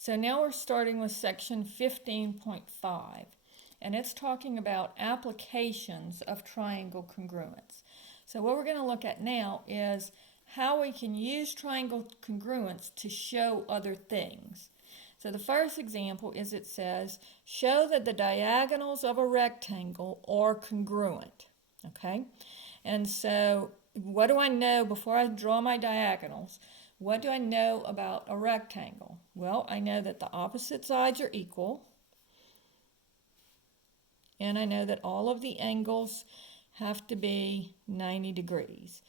So now we're starting with section 15.5, and it's talking about applications of triangle congruence. So what we're going to look at now is how we can use triangle congruence to show other things. So the first example is it says, show that the diagonals of a rectangle are congruent. Okay? And so what do I know before I draw my diagonals? What do I know about a rectangle? Well, I know that the opposite sides are equal. And I know that all of the angles have to be 90 degrees.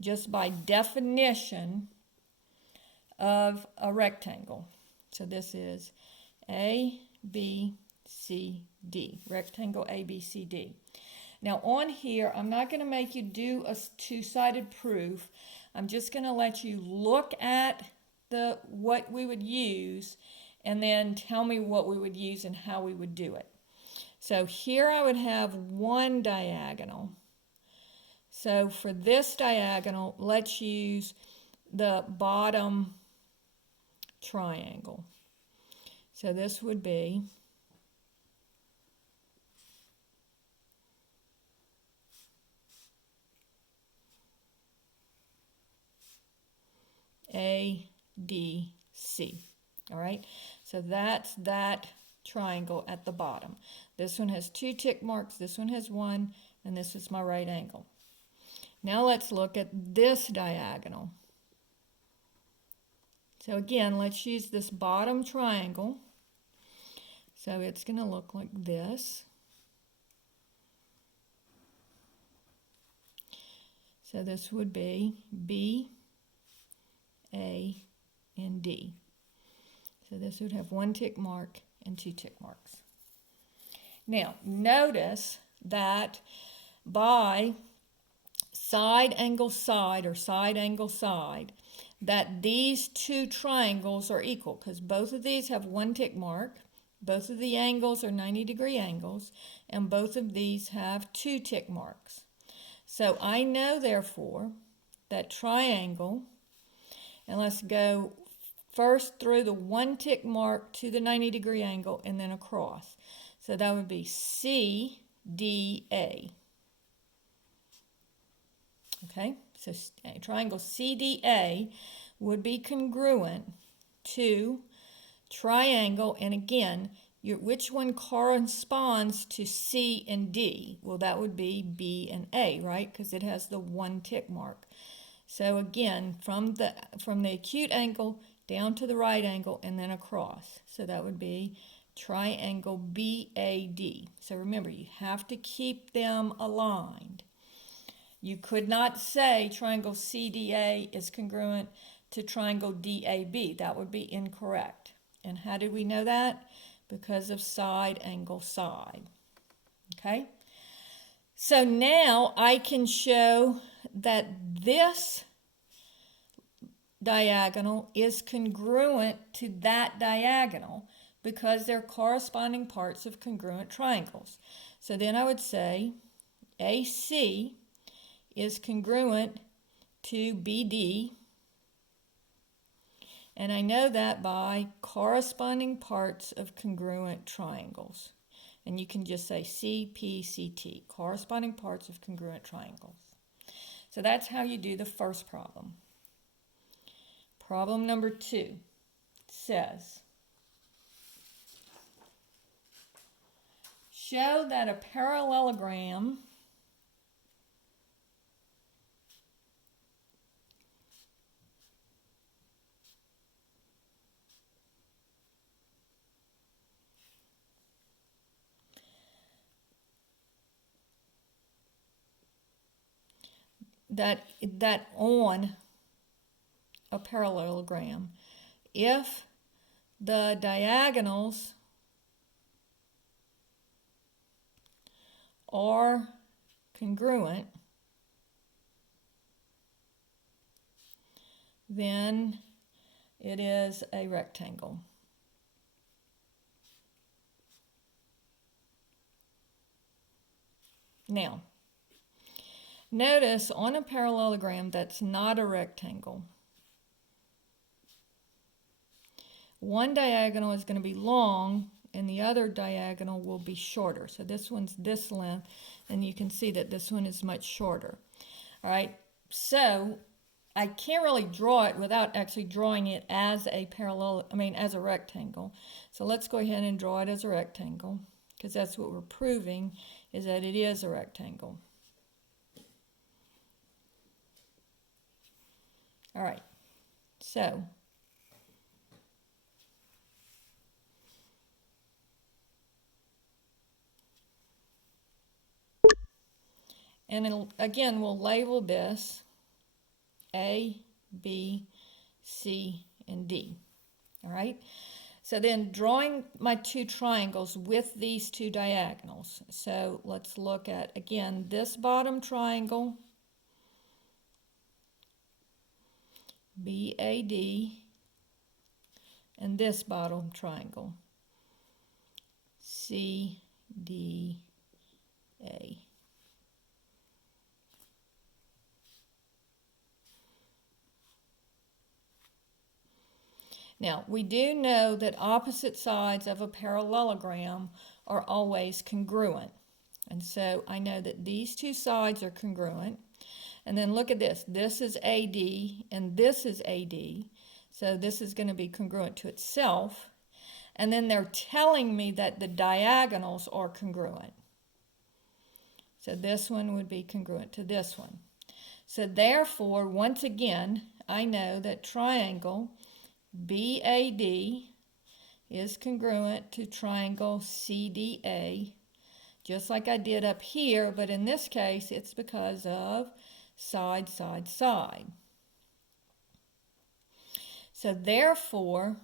Just by definition of a rectangle. So this is A, B, C, D. Rectangle A, B, C, D. Now on here, I'm not going to make you do a two-sided proof. I'm just going to let you look at what we would use and then tell me what we would use and how we would do it. So here I would have one diagonal. So for this diagonal, let's use the bottom triangle. So this would be A, D, C. All right, so that's that triangle at the bottom. This one has 2 tick marks, this one has 1, and this is my right angle. Now let's look at this diagonal. So again, let's use this bottom triangle. So it's going to look like this. So this would be B, A, and D. So this would have 1 tick mark and 2 tick marks. Now, notice that by side angle side or side angle side, that these two triangles are equal because both of these have 1 tick mark, both of the angles are 90-degree angles, and both of these have 2 tick marks. So I know, therefore, that triangle, and let's go first through the 1 tick mark to the 90-degree angle and then across. So that would be CDA. Okay, so triangle CDA would be congruent to triangle, and again, which one corresponds to C and D? Well, that would be B and A, right? Because it has the 1 tick mark. So again, from the acute angle down to the right angle and then across. So that would be triangle BAD. So remember, you have to keep them aligned. You could not say triangle CDA is congruent to triangle DAB. That would be incorrect. And how did we know that? Because of side angle side. Okay? So now I can show that this diagonal is congruent to that diagonal because they're corresponding parts of congruent triangles. So then I would say AC is congruent to BD, and I know that by corresponding parts of congruent triangles. And you can just say CPCT, corresponding parts of congruent triangles. So that's how you do the first problem. Problem number 2 says, show that a parallelogram that on a parallelogram, if the diagonals are congruent, then it is a rectangle. Now, notice on a parallelogram that's not a rectangle, one diagonal is going to be long and the other diagonal will be shorter. So this one's this length, and you can see that this one is much shorter. All right, so I can't really draw it without actually drawing it as a as a rectangle. So let's go ahead and draw it as a rectangle, because that's what we're proving, is that it is a rectangle. All right, so and again, we'll label this A, B, C, and D. All right, so then drawing my two triangles with these two diagonals. So let's look at, again, this bottom triangle, BAD, and this bottom triangle, CDA. Now, we do know that opposite sides of a parallelogram are always congruent. And so I know that these two sides are congruent. And then look at this. This is AD and this is AD. So this is going to be congruent to itself. And then they're telling me that the diagonals are congruent. So this one would be congruent to this one. So therefore, once again, I know that triangle BAD is congruent to triangle CDA, just like I did up here, but in this case, it's because of side, side, side. So therefore,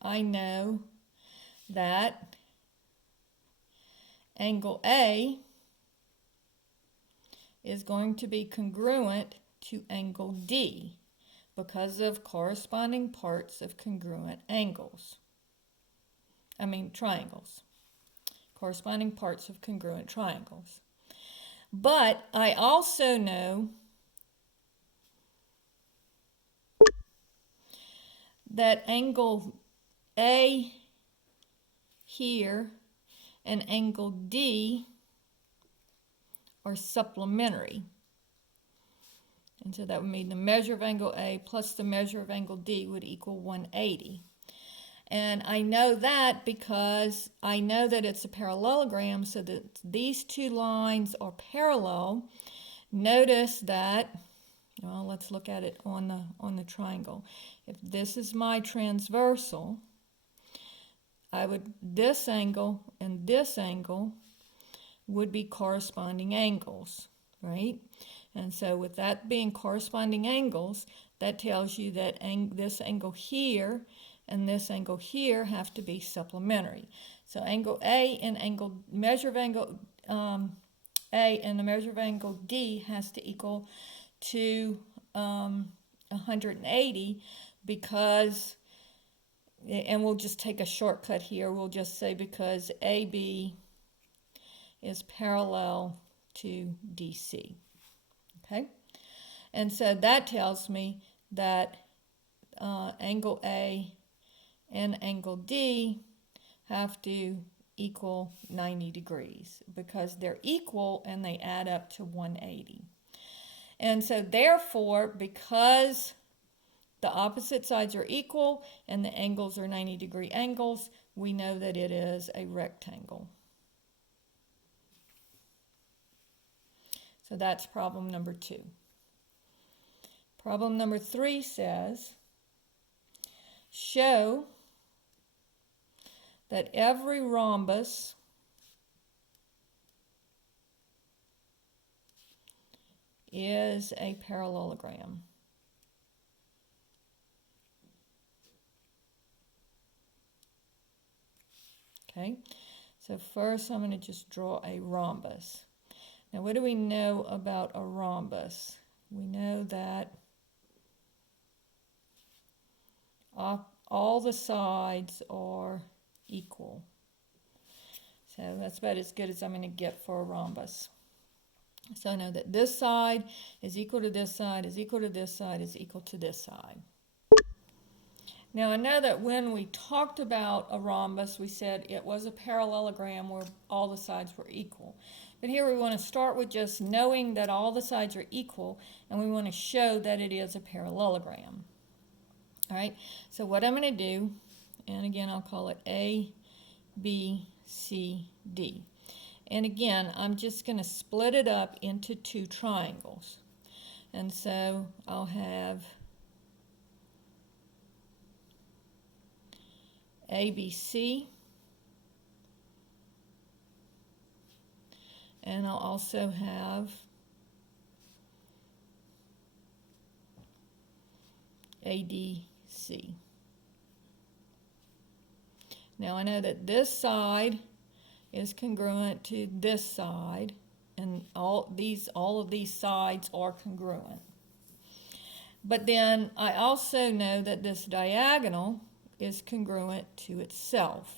I know that angle A is going to be congruent to angle D, because of corresponding parts of congruent angles. Triangles. Corresponding parts of congruent triangles. But I also know that angle A here and angle D are supplementary. And so that would mean the measure of angle A plus the measure of angle D would equal 180. And I know that because I know that it's a parallelogram, so that these two lines are parallel. Notice that, well, let's look at it on the triangle. If this is my transversal, this angle and this angle would be corresponding angles, right? And so with that being corresponding angles, that tells you that this angle here and this angle here have to be supplementary. So angle A and measure of angle A and the measure of angle D has to equal to 180, because, and we'll just take a shortcut here, we'll just say because AB is parallel to DC. Okay, and so that tells me that angle A and angle D have to equal 90 degrees, because they're equal and they add up to 180. And so therefore, because the opposite sides are equal and the angles are 90-degree angles, we know that it is a rectangle. So that's problem number 2. Problem number 3 says, show that every rhombus is a parallelogram. Okay, so first I'm going to just draw a rhombus. Now, what do we know about a rhombus? We know that all the sides are equal. So that's about as good as I'm going to get for a rhombus. So I know that this side is equal to this side, is equal to this side, is equal to this side. Now I know that when we talked about a rhombus, we said it was a parallelogram where all the sides were equal. But here we want to start with just knowing that all the sides are equal, and we want to show that it is a parallelogram. All right, so what I'm going to do, and again I'll call it A, B, C, D. And again, I'm just going to split it up into two triangles. And so I'll have ABC, and I'll also have ADC. Now I know that this side is congruent to this side, and all of these sides are congruent. But then I also know that this diagonal is congruent to itself.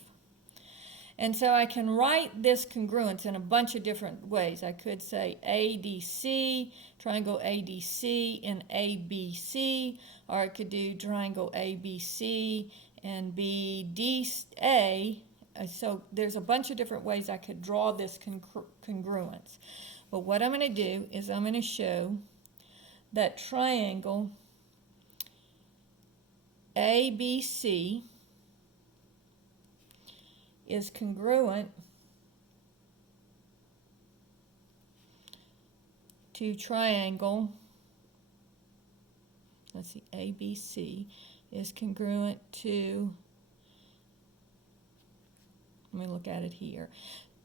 And so I can write this congruence in a bunch of different ways. I could say ADC, triangle ADC, and ABC, or I could do triangle ABC and BDA. So there's a bunch of different ways I could draw this congruence. But what I'm going to do is I'm going to show that triangle ABC is congruent to triangle, let's see, ABC is congruent to, let me look at it here.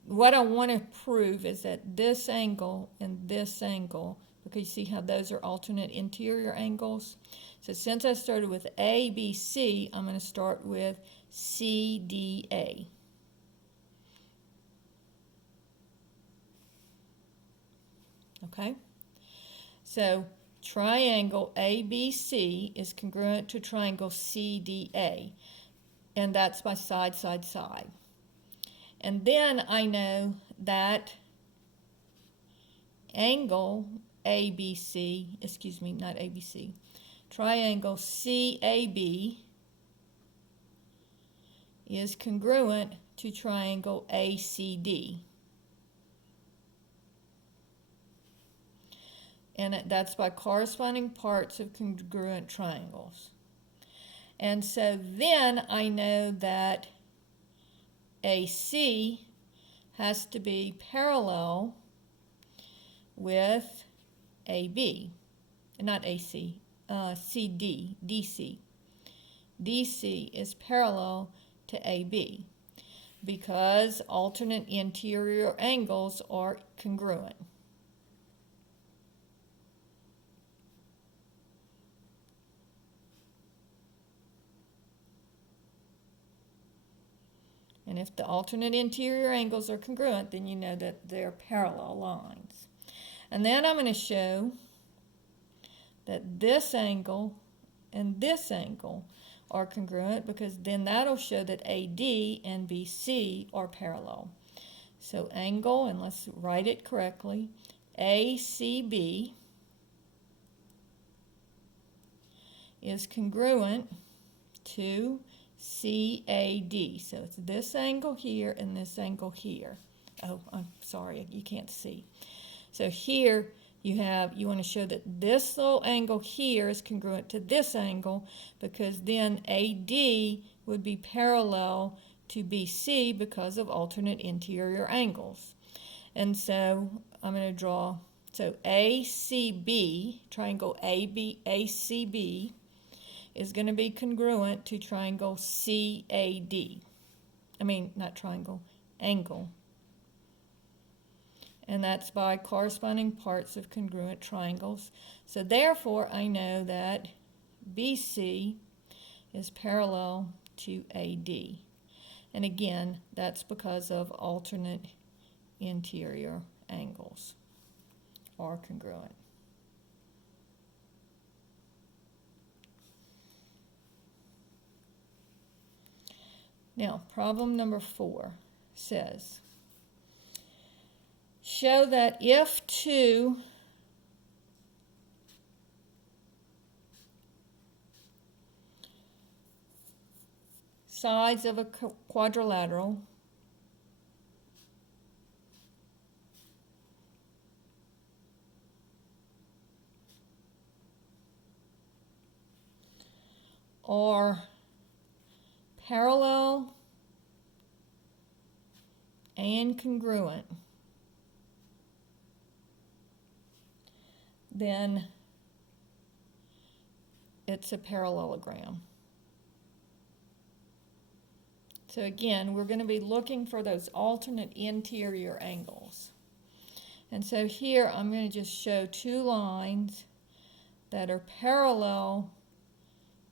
What I want to prove is that this angle and this angle, because you see how those are alternate interior angles. So since I started with ABC, I'm going to start with CDA. Okay? So triangle ABC is congruent to triangle CDA, and that's my side, side, side. And then I know that angle ABC, excuse me, not ABC, triangle CAB is congruent to triangle ACD. And that's by corresponding parts of congruent triangles. And so then I know that AC has to be parallel with AB, not AC, CD, DC. DC is parallel to AB because alternate interior angles are congruent. And if the alternate interior angles are congruent, then you know that they're parallel lines. And then I'm going to show that this angle and this angle are congruent, because then that'll show that AD and BC are parallel. So angle, and let's write it correctly, ACB is congruent to CAD. So it's this angle here and this angle here. Oh, I'm sorry, you can't see. So here you want to show that this little angle here is congruent to this angle, because then AD would be parallel to BC because of alternate interior angles. And so I'm going to draw, so ACB, triangle ACB, is going to be congruent to triangle CAD. I mean, not triangle, angle. And that's by corresponding parts of congruent triangles. So therefore, I know that BC is parallel to AD. And again, that's because of alternate interior angles are congruent. Now, problem number 4 says, show that if two sides of a quadrilateral are parallel and congruent, then it's a parallelogram. So again, we're going to be looking for those alternate interior angles. And so here I'm going to just show two lines that are parallel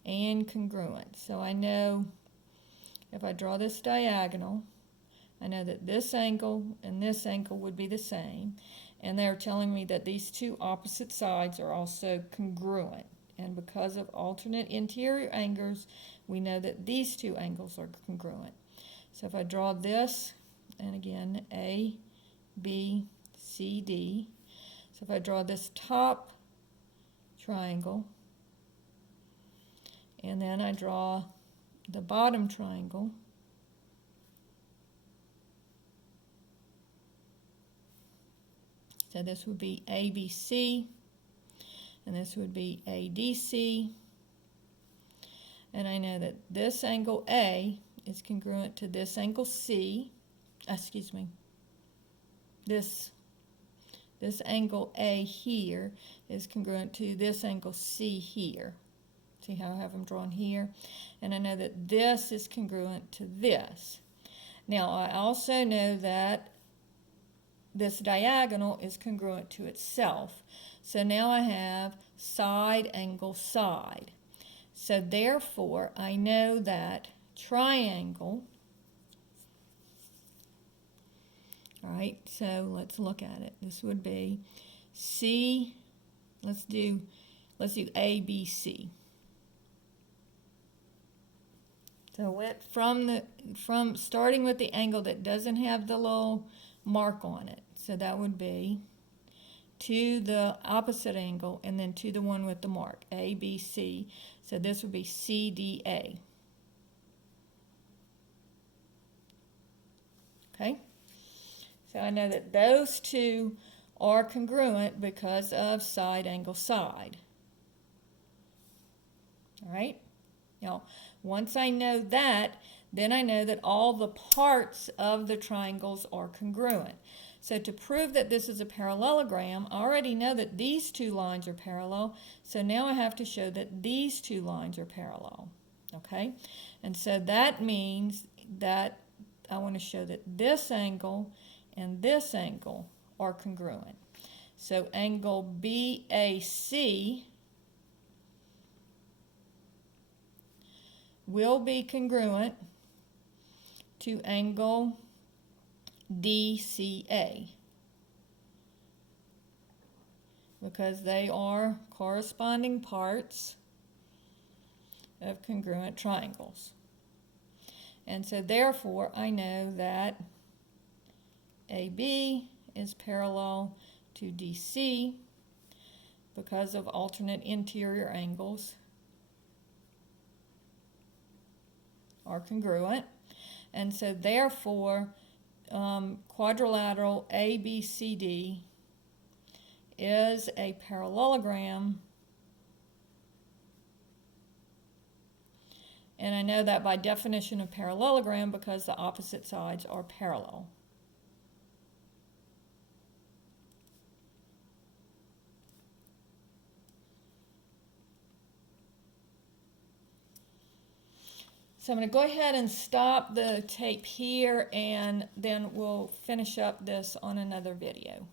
and congruent. So I know if I draw this diagonal, I know that this angle and this angle would be the same. And they're telling me that these two opposite sides are also congruent. And because of alternate interior angles, we know that these two angles are congruent. So if I draw this, and again, A, B, C, D. So if I draw this top triangle, and then I draw the bottom triangle, so this would be ABC, and this would be ADC. And I know that this angle A is congruent to this angle C. This angle A here is congruent to this angle C here. See how I have them drawn here? And I know that this is congruent to this. Now, I also know that this diagonal is congruent to itself. So now I have side, angle, side. So therefore, I know that triangle, all right, so let's look at it. This would be C, let's do ABC. So from starting with the angle that doesn't have the little mark on it. So that would be to the opposite angle and then to the one with the mark, A, B, C. So this would be CDA. Okay? So I know that those two are congruent because of side, angle, side. All right? Now, once I know that, then I know that all the parts of the triangles are congruent. So to prove that this is a parallelogram, I already know that these two lines are parallel, so now I have to show that these two lines are parallel, okay? And so that means that I want to show that this angle and this angle are congruent. So angle BAC will be congruent to angle DCA because they are corresponding parts of congruent triangles. And so therefore I know that AB is parallel to DC because of alternate interior angles are congruent. And so therefore quadrilateral ABCD is a parallelogram, and I know that by definition of parallelogram because the opposite sides are parallel. So I'm going to go ahead and stop the tape here, and then we'll finish up this on another video.